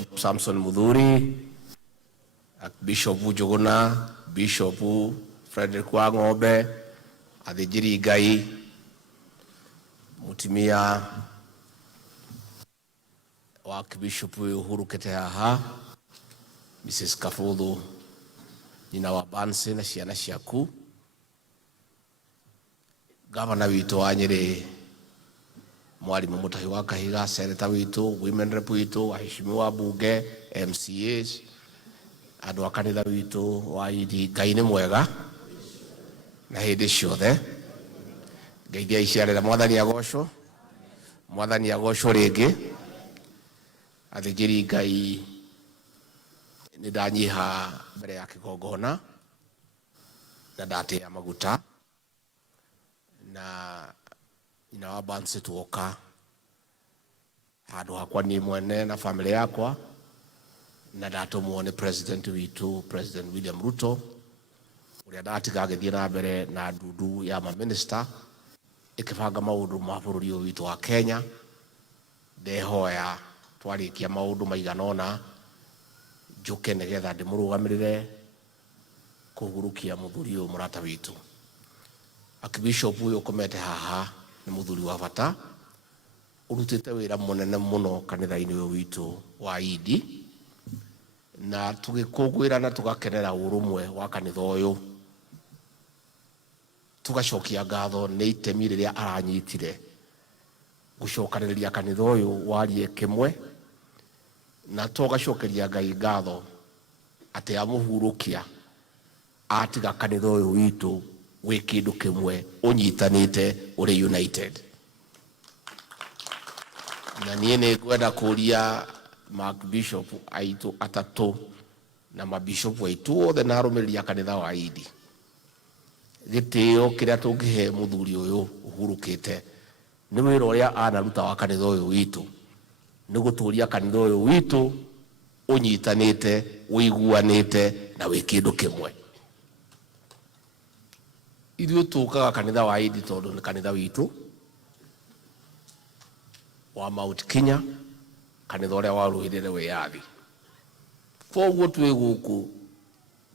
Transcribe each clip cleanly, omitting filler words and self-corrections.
Bishop Samson Muthuri, Bishop Njuguna, Bishop Frederick Wang'ombe, athĩnjĩri Ngai, mutimia wa Bishop uhurũkĩte haha, Mrs. Kafuthu, nyina wa Bansi na ciana ciaku, Gavana witũ wa Nyĩrĩ, Mwalimu Mutahi wa Kahiga, Senator witũ, Women Rep witũ, waheshimiwa bunge, MCAs, andũ a kanitha witũ wa idi, Ngai nĩ mwega na hĩndĩ ciothe. Ngeithia iciarĩra Mwathani agocwo, Mwathani agocwo rĩngĩ. Athĩnjĩri Ngai, nĩ ndanyiha mbere ya kĩgongona na ndatĩa maguta, na nyina wa Bansi tuoka handũ hakwa niĩ mwene na family yakwa, na ndatũmwo nĩ President witũ, President William Ruto, ũrĩa ndatiga agĩthiĩ na mbere na ndundu ya maminista ĩkĩbanga maũndũ ma bũrũri ũyũ witũ wa Kenya. Ndehoya twarĩkia maũndũ maigana ũna njoke nĩgetha ndĩmũrũgamĩrĩre kũhurũkia mũthuri ũyũ mũrata witũ. Archbishop ũyũ ũkomete haha nĩ mũthuri wa bata, ũrutĩte wĩra mũnene mũno kanitha-inĩ ũyũ witũ wa idi, na tũgĩkũngũĩra na tũgakenera ũrũmwe wa kanitha ũyũ, tugacokia ngatho nĩ itemi rĩrĩa aranyitire gũcokanĩrĩria kanitha ũyũ warie kĩmwe, na tũgacokeria Ngai ngatho atĩ amũhurũkia atiga kanitha ũyũ witũ wĩ kĩndũ kĩmwe, ũnyitanĩte, ũrĩ united. Na niĩ nĩ ngwenda kũria Archbishop aitũ atatũ na mabishop aitũ othe na arũmĩrĩri a kanitha wa idi, gĩtĩo kĩrĩa tũngĩhe mũthuri ũyũ ũhurũkĩte nĩ wĩra ũrĩa anaruta wa kanitha ũyũ witũ, nĩ gũtũria kanitha ũyũ witũ ũnyitanĩte, ũiguanĩte na wĩ kĩndũ kĩmwe. Ithuĩ tũkaga kanitha wa idi tondũ nĩ kanitha witũ wa Mount Kenya, kanitha ũrĩa warũĩrĩire wĩyathi. Koguo twĩ gũkũ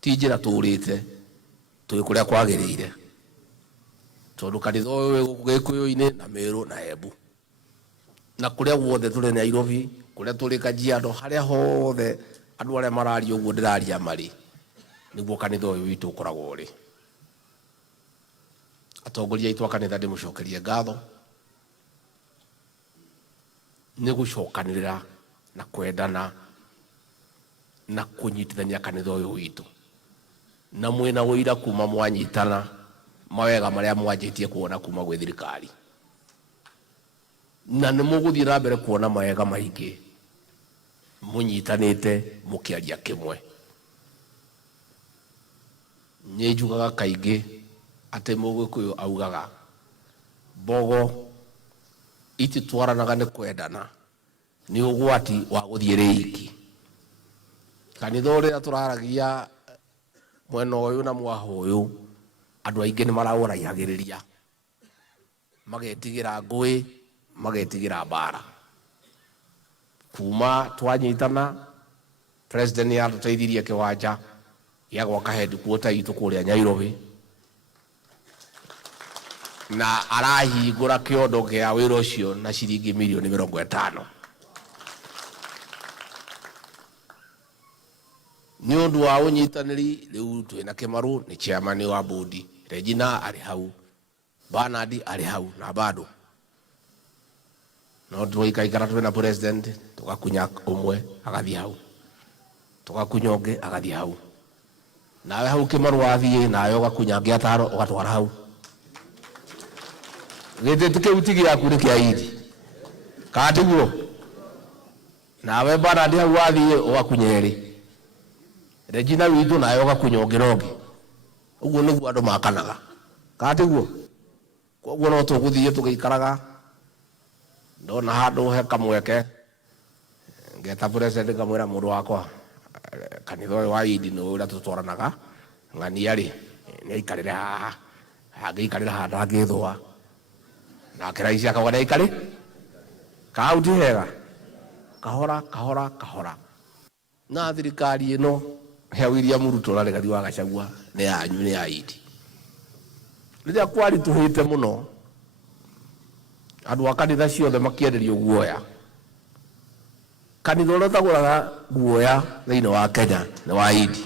ti njĩra tũrĩte, twĩ kũrĩa kwagĩrĩire, tondũ kanitha ũyũ wĩ gũkũ Gĩkũyũ-inĩ na Meru na Embu, na kũrĩa guothe tũrĩ Nairobi, kũrĩa tũrĩ Kajiado, harĩa hothe andũ arĩa mararia ũguo ndĩraria marĩ, nĩguo kanitha ũyũ witũ ũkoragwo ũrĩ. Atongoria aitũ a kanitha ndĩmũcokerie ngatho nĩ gũcokanĩrĩra na kwendana na kũnyitithania kanitha ũyũ witũ, na mwĩna ũira kuma mwanyitana mawega marĩa mwanjĩtie kuona kuma gwĩ thirikari, na nĩ mũgũthiĩ na mbere kuona mawega maingĩ mũnyitanĩte mũkĩaria kĩmwe. Nĩ njugaga kaingĩ atĩ Mũgĩkũyũ augaga mbogo ititwaranaga nĩ kwendana, nĩ ũgwati wa gũthiĩ rĩiki. Kanitha ũrĩa tũraragia mwena ũyũ na mwaha ũyũ, andũ aingĩ nĩ maraũraihagĩrĩria, magetigĩra ngũĩ, magetigĩra mbara. Kuma twanyitana, President nĩ atũteithirie kĩwanja gĩa gwaka headquarter itũ kũrĩa Nairobi, na arahingũra kĩondo gĩa wĩra ũcio na ciringi mirioni 50. Nĩ ũndũ wa ũnyitanĩri, rĩu twĩna Kĩmaru nĩ chairman wa board, Regina arĩ hau, Bernard arĩ hau, na bado no tũikaikara twĩna President, tũgakunya ũmwe agathiĩ hau, tũgakunya ũngĩ agathiĩ hau, nawe hau Kĩmaru wathiĩ nawe ũgakunya angĩ ataro ũgatwara hau. Gĩtĩ kĩu ti gĩaku nĩ kĩa idi, katiguo, nawe Bernard hau wathiĩ ũgakunya erĩ, Regina witũ nawe ũgakunya ũngĩ na ũngĩ. Ũguo nĩguo andũ makanaga, katiguo. Koguo no tũgũthiĩ tũgĩikaraga, ndona handũ he kamweke ngeta President ngamwĩra mũndũ wakwa kanitha ũyũ wa idi nĩ ũrĩa tũtwaranaga, ng'ania rĩ nĩ aikarĩre haha, angĩikarĩra handũ angĩthũa, nake rais akauga nĩ aikarĩ, kauti hega, kahora kahora kahora. na thirikari ino ya William Ruto na Rigathi wa Gachagua ni yanyu ni aidi riria kwari tuhite muno andu akanitha ciothe makienderio guoya kanitha uria taguraga guoya thiini wa Kenya ni wa Idi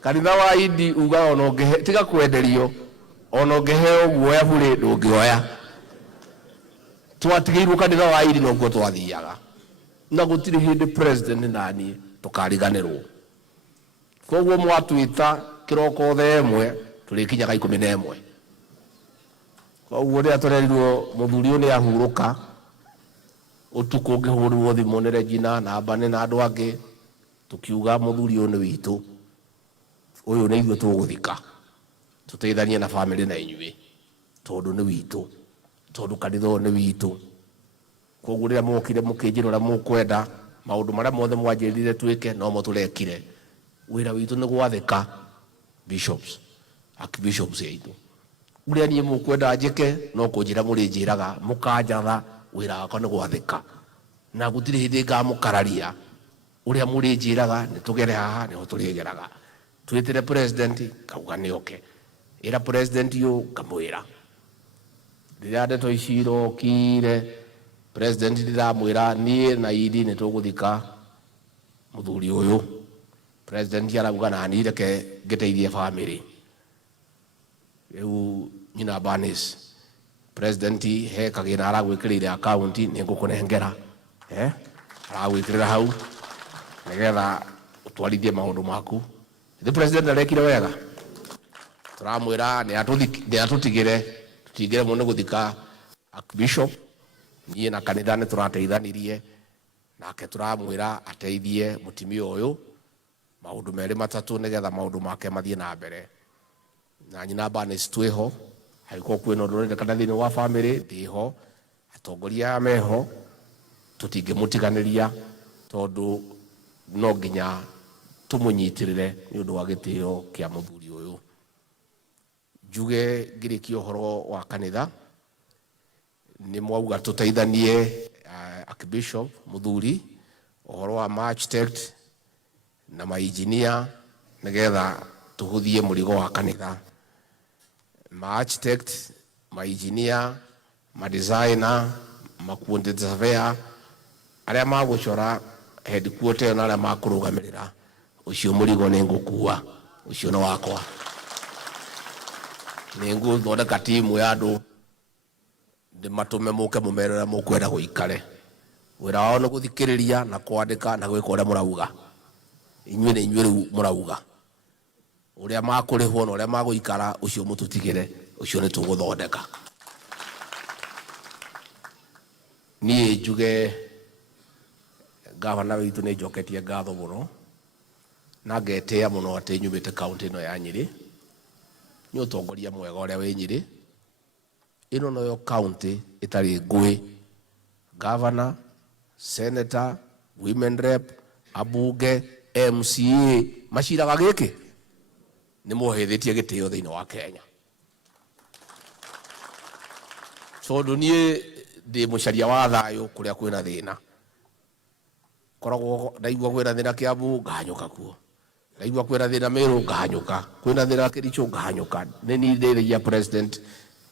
kanitha wa Idi uga ono ngehe tiga kwenderio ono ngeheo guoya bure ndungioya twatigiirwo kanitha wa Idi no guo twathiaga na gutiri hindi president nani tukariganirwo koguo mwatwita kiroko themwe tulikinyaga 11 koguo ria turerirwo muthuri ni ahuruka utuku ngihurwo thimu ni Regina na Mbane na andu angi tukiuga muthuri ni witu uyu ni ithuĩ tuguthika tuteithanie na family na inyuĩ tondu ni witu tondu kanitha ni witu koguo riria mokire mukinjirora mukwenda maundu maria mothe mwanjirire twike no mo turekire wira witu ni gwathika bishops archbishops aitu uria nie mukwenda njike no kunjira muri njiraga mukanjatha wira wakwa ni gwathika na gutiri hindi ngamukararia uria muri njiraga ni tugere haha ni ho turigeraga twitire president kauga ni oke ira president yo kamwira riria ndeto iciro kire president ndiramwira nie na Idi ni tuguthika muthuri uyu president arauga na ni reke ngeteithie family riu nyina Banis president he kagina aragwikirire account ni ngukunengera aragwikirira hau nigetha utwarithie maundu maku the president arekire wega turamwira ni atutigire tutigire muno guthika archbishop nie na kanitha ni turateithanirie nake turamwira ateithie mutimio uyu maundu meri matatu nigetha maundu make mathie na mbere na nyina Banis twiho haiko kwino ndorere kana thini wa family ndiho atongoria meho tutingimutiganiria tondu no nginya tumunyitirire ni undu wa gitio kia muthuri uyu njuge ngirikia uhoro wa kanitha ni mwauga tuteithanie archbishop muthuri uhoro wa architect na engineer nigetha tuhuthie murigo wa kanitha architect engineer designer quantity surveyor aria magucora headquarter na aria makurugamirira ucio murigo ni ngukua ucio no wakwa ni nguthondeka timu ya andu ndimatume muke mumerera mukwenda guikare wira wao ni guthikiriria na kwandika na gwika uria murauga inyuĩ nĩ inyuĩ rĩu murauga uria makurihwo na uria maguikara ucio mututigire ucio ni tuguthondeka nie njuge gavana witu ni njoketie ngatho muno na ngetea muno ati nyumite county ino ya Nyeri ni utongoria mwega uria wi Nyeri ino noyo county itari ngui governor senator women rep abunge MCA maciraga giki ni muhithetie gitio thiini wa Kenya so dunie ndi mucaria wa thayo kuria kwina thina koragwo ndaigua kwina thina Kiambu ngahanyuka kuo ndaigua kwina thina Meru ngahanyuka kwina thina Kericho ngahanyuka ni ni ndiriria president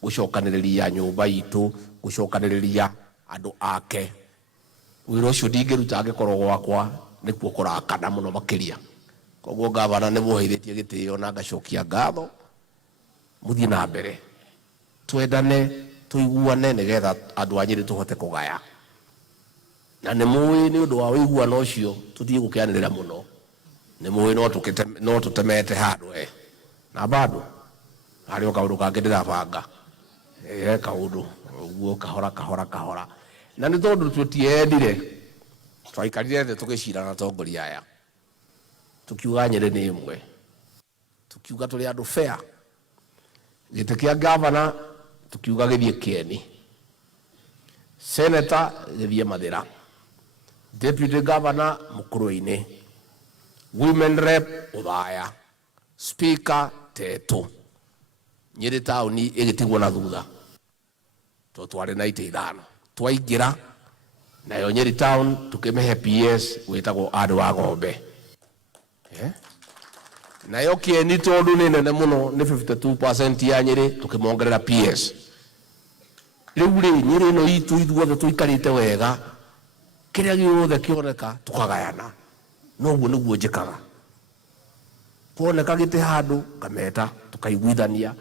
gucokaniriria nyumba itu gucokaniriria andu ake wira ucio ndingiruta angikorwo gwakwa nikuo kurakana muno makiria koguo gavana ni muhithetie gitio na ngacokia ngatho muthie na mbere twendane tuiguane nigetha andu a Nyeri tuhote kugaya na ni muwi ni undu wa wiguano ucio tuthie gukianirira muno ni muwi no tutemete handu na bado ari o kaundu kangi ndirabanga kaundu uguo kahora na ni tondu tutiendire twaikarire thĩ tugicira na tongoria aya tukiuga Nyeri ni imwe tukiuga tuli andu fair gite kia governor tukiuga githie Kieni senator githie Mathira deputy governor Mukuruini women rep Uthaya speaker Tetu Nyeri tauni igitigwo na thutha to twari na ite ithano twaingira nayo Nyeri town tukimehe PS witagwo andu wa ng'ombe nayo Kieni tondu ni nene muno ni 52% ya Nyeri tukimongerera PS. Riu ri Nyeri no itu ithuothe tuikarite wega kiria giothe kioneka tukagayana noguo niguo njikaga kuoneka gite handu kameta tukaiguithania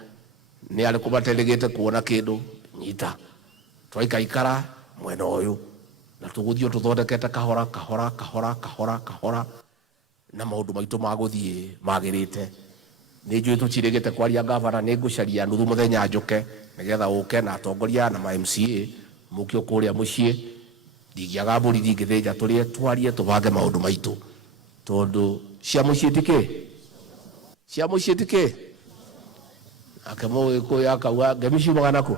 ni ari kubatelegete kuona kindu nyita twaikaikara mwena uyu na tuguthio tuthondekete kahora kahora kahora kahora kahora na maundu maitu maguthie magirite ni njui tuchirigite kwaria gavana ni ngucaria nuthu muthenya njuke nigetha uke na atongoria na ma MCA mukio kuria mucii ndigiaga mburi ndingithinja turie twarie tubange maundu maitu tondu cia mucii tike akemo ko yakauga ngemi ciumaga naku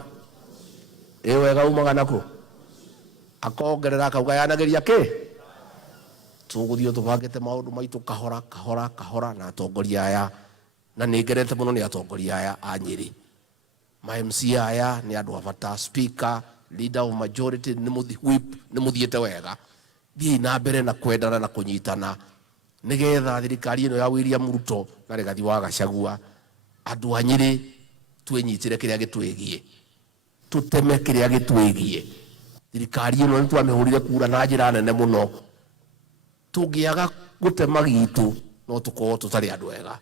wega umaga naku akongerera akauga yanageria ki tuguthio tubangite maundu maitu kahora kahora kahora na atongoria aya na ningerete muno ni atongoria aya a Nyeri ma MCA aya ni andu abata speaker leader of majority ni whip ni muthiete wega thii na mbere na kwendana na kunyitana nigetha thirikari ino ya William Ruto na Rigathi wa Gachagua andu a Nyeri twenyitire kiria gitwigie tuteme kiria gitwigie thirikari ino ni twamihurire kura na njira nene muno tungiaga gutema gitu no tukorwo tutari andu ega.